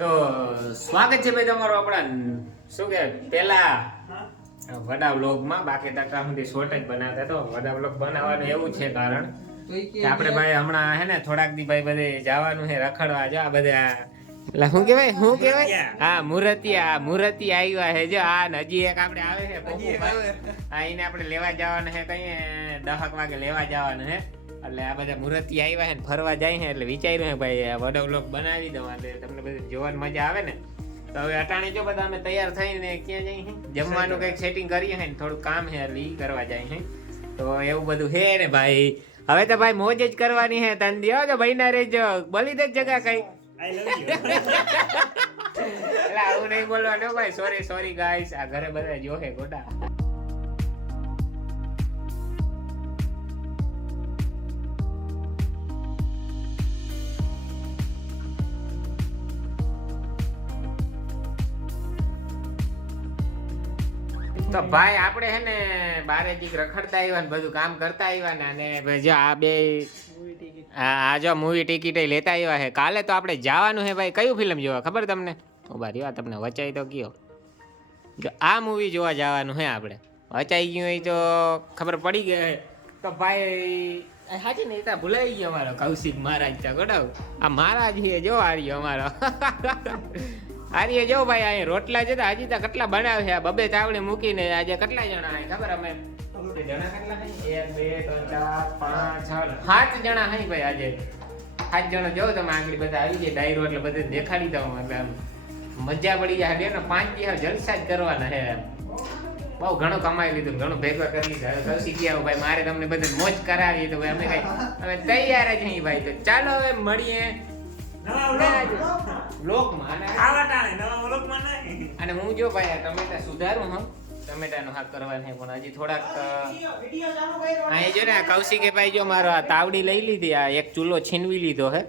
તો સ્વાગત છે ભાઈ તમારું આપણા શું કે પેલા વડા વ્લોગમાં. બાકી તકા સુધી શોર્ટ જ બનાવતા તો વડા વ્લોગ બનાવવાનું એવું છે કારણ કે આપણે ભાઈ હમણાં હે ને થોડાક દી ભાઈ બધે જવાનું છે રખડવા. જો આ બધા એટલે શું કહેવાય હા મુરતી આવ્યા છે. જો આ હજી એક આપણે આવે છે હા, એને આપણે લેવા જવાનું છે કઈ 10 વાગે લેવા જવાનું છે. એટલે આ બધા મુરતી આવ્યા છે ને ફરવા જાય છે એટલે વિચાર્યું છે ભાઈ વડો વ્લોગ બનાવી દઉં એટલે તમને બધું જોવાની મજા આવે ને. તો હવે અટાણે જો બધા અમે તૈયાર થઈને ક્યાં જઈએ જમવાનું કંઈક સેટિંગ કરીએ છે ને થોડું કામ છે એટલે ઈ કરવા જાય છે. તો એવું બધું છે ને ભાઈ. હવે તો ભાઈ મોજ જ કરવાની છે. તન દિયો તો ભાઈ ના રેજો બોલી દે જગા કઈ એટલે આવું નહીં બોલવાનું ભાઈ. સોરી ગાઈસ, આ ઘરે બધા જોહે ગોડા. તો ભાઈ આપણે હે ને બારે જીક રખડતા આવ્યા ને બધું કામ કરતા આવ્યા ને અને જો આ બે આ જો મૂવી ટિકિટ લેતા આવ્યા છે. કાલે તો આપણે જવાનું છે ભાઈ. કયું ફિલ્મ જોવા ખબર તમને? ઉભા રહ્યો તમને વચાઈ તો કયો. જો આ મૂવી જોવા જવાનું છે આપણે. વચાઈ ગયું હોય તો ખબર પડી ગઈ તો ભાઈ હાજી નહીં તા ભૂલાઈ ગયો અમારો કૌશિક મહારાજ તા ગોડાવ. આ મહારાજ છે જો આર્યો અમારો આર્ય જો ભાઈ અહીં રોટલા છે હજી તો કેટલા બનાવે છે. બબે ચાવડી મૂકીને આજે કેટલા જણા હે ખબર? અમે જણા કેટલા હે? 1 2 3 4 5 6 7 જણા હે ભાઈ. આજે 7 જણા જો તમે આગળ બધા આવી જાય ડાયરો એટલે બધે દેખાડી દઉં એટલે મજા પડી જાય. બે ને 5 દિવસ જલસા જ કરવાના હે. બહુ ઘણું કમાઈ લીધું, ઘણું ભેગા કરી લીધા. કૌશિક ગયા ભાઈ મારે તમને બધું મોજ કરાવી તો ભાઈ અમે કઈ અમે તૈયાર જ અહીં ભાઈ. તો ચાલો હવે મળીએ અને હું જો ભાઈ ટમેટા સુધારું હું ટમેટાનો હાથ કરવાનો પણ હજી થોડાક અહીં જો ને કૌશિકે ભાઈ જો મારો આ તાવડી લઈ લીધી, આ એક ચૂલો છીનવી લીધો હે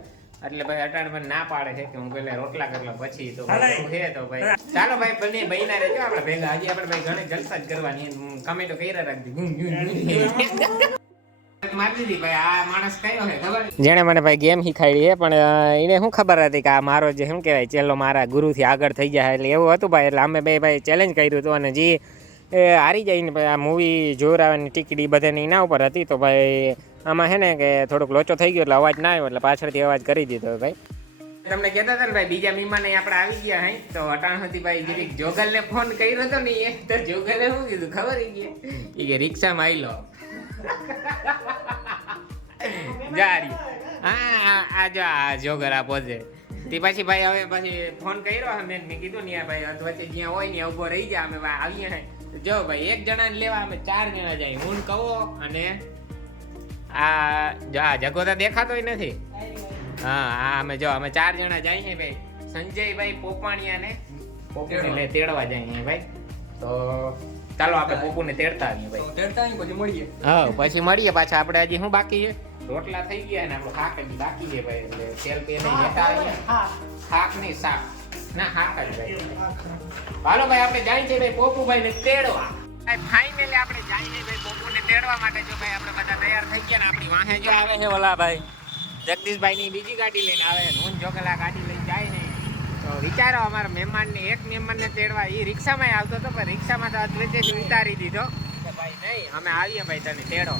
એટલે ભાઈ અટાણ મને ના પાડે છે કે હું પેલા રોટલા કરી લઉં પછી તો હે તો ભાઈ ચાલો ભાઈ બંને બહીના રહેજો આપણે ભેગા. હજી આપણે ભાઈ ઘણી જલસા જ કરવાની કમેન્ટો કર્યા રાખજો. જેને મને ભાઈ ગેમ શીખાડી છે પણ એને શું ખબર હતી કે આ મારો જે શું કહેવાય ચેલો મારા ગુરુથી આગળ થઈ જાય એટલે એવું હતું ભાઈ. એટલે અમે બે ભાઈ ચેલેન્જ કર્યું હતું અને જે હારી જાય ને ભાઈ આ મૂવી જોરાવાની ટિકિટ બધાની એના ઉપર હતી. તો ભાઈ આમાં છે ને કે થોડોક લોચો થઈ ગયો એટલે અવાજ ના આવ્યો એટલે પાછળથી અવાજ કરી દીધો ભાઈ. તમને કહેતા હતા ને ભાઈ બીજા મહેમાન આપણે આવી ગયા હે તો અટાણ હતી ભાઈ જરીક જોગલને ફોન કર્યો હતો ને એ તો જોગલે શું કીધું ખબર એ કે રિક્ષામાં આવી લો જારી. હા આ જો આ જોગર આ પોતે તે પછી ભાઈ હવે પછી ફોન કર્યો મેં કીધું ને ભાઈ વચ્ચે જ્યાં હોય ને ઉભો રહી જાય. અમે આવીએ હે જો ભાઈ 1 જણાને લેવા અમે 4 જણા જાય. હું કહો અને આ જગો તો દેખાતોય નથી. હા અમે 4 જણા જઈએ ભાઈ. સંજયભાઈ પોપાણિયાને પોપુને તેડવા જઈએ ભાઈ. તો ચાલો આપણે પોપુને તેડતા આવીએ ભાઈ. પછી મળીએ. હા પછી મળીએ પાછા. આપણે હજી શું બાકી છે? રોટલા થઈ ગયા ને આપણો શાક હજી બાકી છે ભાઈ. એટલે તેલ પે નહીં લેતા આવીએ. શાક નહીં શાક ના શાક જ ભાઈ. હાલો ભાઈ આપણે જાય છે ભાઈ પોપુભાઈ ને તેડવા. ફાઇનલી આપણે જઈએ ભાઈ પોપુને તેડવા માટે. જો ભાઈ આપણે બધા તૈયાર થઈ ગયા ને આપણી વાહે જો આવે છે ઓલા ભાઈ જગદીશભાઈ ની બીજી ગાડી લઈને આવે ને હું જોગલા ગાડી લઈને જાય ને. તો વિચારો અમારા મહેમાનને એક મહેમાનને તેડવા એ રિક્ષામાં આવતો હતો પણ રિક્ષામાં તો વચ્ચેથી ઉતારી દીધો કે ભાઈ નહીં અમે આવીએ ભાઈ તને તેડો.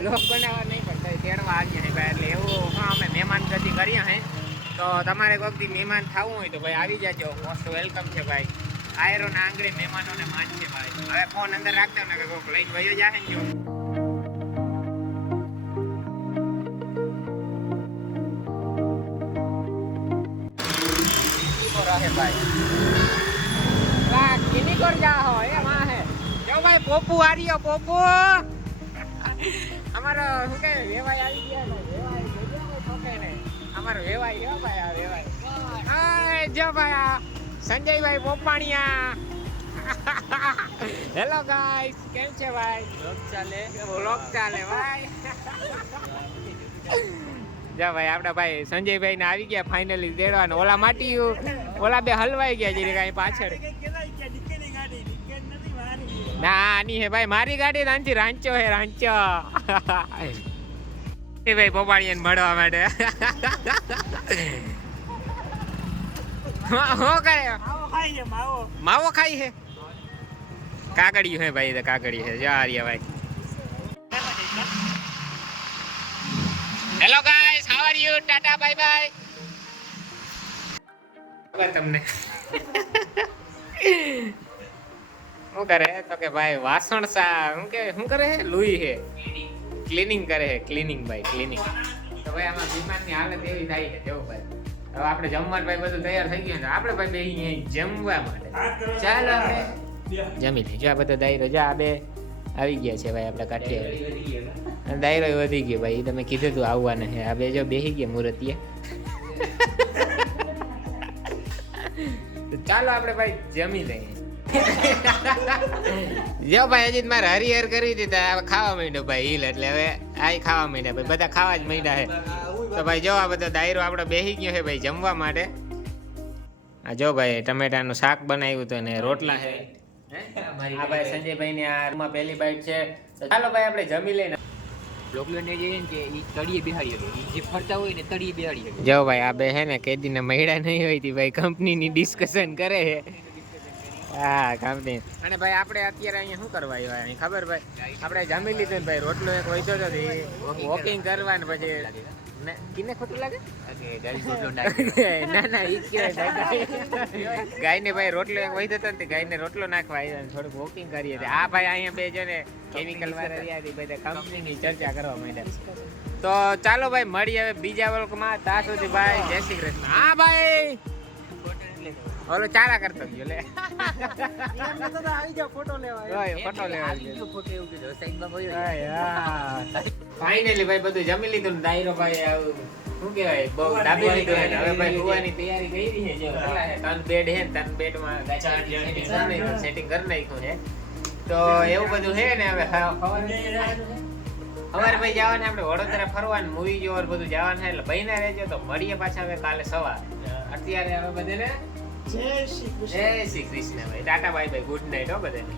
વ્લોગ બનાવવા નહીં પણ તેડવા આવીએ ને ભાઈ. એટલે એવું હા અમે મહેમાન ગતિ કરીએ હે. તો તમારે કોઈક દી મહેમાન થવું હોય તો ભાઈ આવી જાજો. મોસ્ટ વેલકમ છે ભાઈ. આયરો ના આંગળી મહેમાનોને માન છે ભાઈ. હવે ફોન અંદર રાખજો ને કે કોઈક લઈને વયો જાય ને જો. है भाई ला किनी कर जा हो ए वहां है जो भाई पोपू आ रही हो. पोपू हमारा શું કે વેવાઈ આવી ગયા ને વેવાઈ જોજો છોકે ને અમારો વેવાઈ હો ભાઈ. આ વેવાઈ આ જો ભાઈ સંજયભાઈ પોપાણિયા. હેલો ગાઈસ કેમ છે ભાઈ? વ્લોગ ચાલે ભાઈ. જા ભાઈ આપડા ભાઈ સંજયભાઈ ને આવી ગયા ફાઇનલી દેડવાનું. ઓલા માટી ઓલા બે હલવાઈ ગયા જરી કઈ પાછળ. ના આની હે ભાઈ મારી ગાડી નાનથી રાંચો હે રાંચો. ભાઈ પોપાણીયાને મળવા માટે. જો ભાઈ પોપુ આવી ગયા ફાઇનલી. જો ભાઈ સંજયભાઈ ને આવી ગયા ભાઈ. જો ભાઈ પોપુ આવી ગયા. સંજયભાઈ ને આવી ગયા ફાઇનલી. ફાઇનલી ભાઈ આપણે ભાઈ સંજયભાઈ ને આવી ગયા ફાઇનલી દેડવાનું. ઓલા માટી ઓલા બે હલવાઈ ગયા જરી કઈ પાછળ. ના આની હે ભાઈ મારી ગાડી નાનથી રાંચો હે રાંચો. ભાઈ પોપાણીયાને મળવા માટે. હો કરે માવો ખાઈ હે કાકડિયું હે ભાઈ કાકડી હે જા આર્યા ભાઈ hello guys how are you tata bye bye ખબર તમને શું કરે તો કે ભાઈ વાસણ શું કરે હે લુઈ હે ક્લીનિંગ કરે હે ક્લીનિંગ ભાઈ ક્લીનિંગ તો ભાઈ આમાં વિમાનની હાલત એવી થાય છે જેવું ભાઈ હવે આપણે જમવાનું ભાઈ બધું તૈયાર થઈ ગયું આપણે ભાઈ બે અહીંયા જમવા માટે ચાલો આપણે જમી લઈએ જો આ બધા દાયરો જો આ બે આવી ગયા છે ભાઈ આપણે કાઠિયાવાડી દાયરો વધી ગયો ભાઈ તમે કીધું તું આવવાના છે આ બે જો બેસી ગયા મૂર્તિયા ચાલો આપણે ભાઈ જમી લઈએ જો ભાઈ હજી મારે હરિહર કરી દીધા હવે ખાવા માંડ્યો ભાઈ હિલ એટલે હવે આ ખાવા માંડ્યા ભાઈ બધા ખાવા જ માંડ્યા છે તો ભાઈ જો આ બધો દાયરો આપણો બેસી ગયો છે ભાઈ જમવા માટે આ જો ભાઈ ટમેટાનું શાક બનાવ્યું હતું ને રોટલા છે આ ભાઈ સંજયભાઈ ની આ રૂમમાં પહેલી બાઈટ છે ચાલો ભાઈ આપણે જમી લઈને લોકલોને જઈએ ને કે ઈ તળીએ બેહાડી ઈ જે ફરતા હોય ને તળીએ બેહાડી જો ભાઈ આ બે હે ને કેદીને મહિડા નહીં હોય તી ભાઈ કંપનીની ડિસ્કશન કરે છે હા કંપની અને ભાઈ આપણે અત્યારે અહીંયા શું કરવા આવ્યા અહીં ખબર ભાઈ આપણે જમી લીધું ને ભાઈ રોટલો એક વૈધો હતો વોકિંગ કરવા ને પછી કિને ખોટું લાગે ના ના ઈ ગાયને ભાઈ રોટલો એક વૈધો હતો ને ગાયને રોટલો નાખવા આવ્યા ને થોડુંક વોકિંગ કરીએ આ ભાઈ અહીંયા બે જો ને કેમિકલ વાળા રહ્યા હતી બધા કંપનીની ચર્ચા કરવા માંડ્યા તો ચાલો ભાઈ મળીએ હવે બીજા વર્ગમાં ત્યાં સુધી ભાઈ જય શ્રી કૃષ્ણ હા ભાઈ ઓલો ચારા કરતો ગયો લે આવી જાવ ફોટો લેવા ફોટો લેવા ફોટો એવું કીધું સાઈડમાં ફાઇનલી ભાઈ બધું જમી લીધું ને દાયરો ભાઈ શું કહેવાય બહુ દાબી લીધું ને હવે ભાઈ સુવાની તૈયારી કરી છે જો ત્રણ બેડ હે ત્રણ બેડમાં સેટિંગ કરી નાખ્યું છે તો એવું બધું છે ને હવે સવારે ભાઈ જવાને આપણે વડોદરા ફરવાનું મૂવી જોવા બધું જવાનું છે એટલે ભાઈ ના રહેજો તો મળીએ પાછા હવે કાલે સવાર અત્યારે હવે બધાને જય શ્રી કૃષ્ણ ભાઈ Tata bye bye good night હો બધાને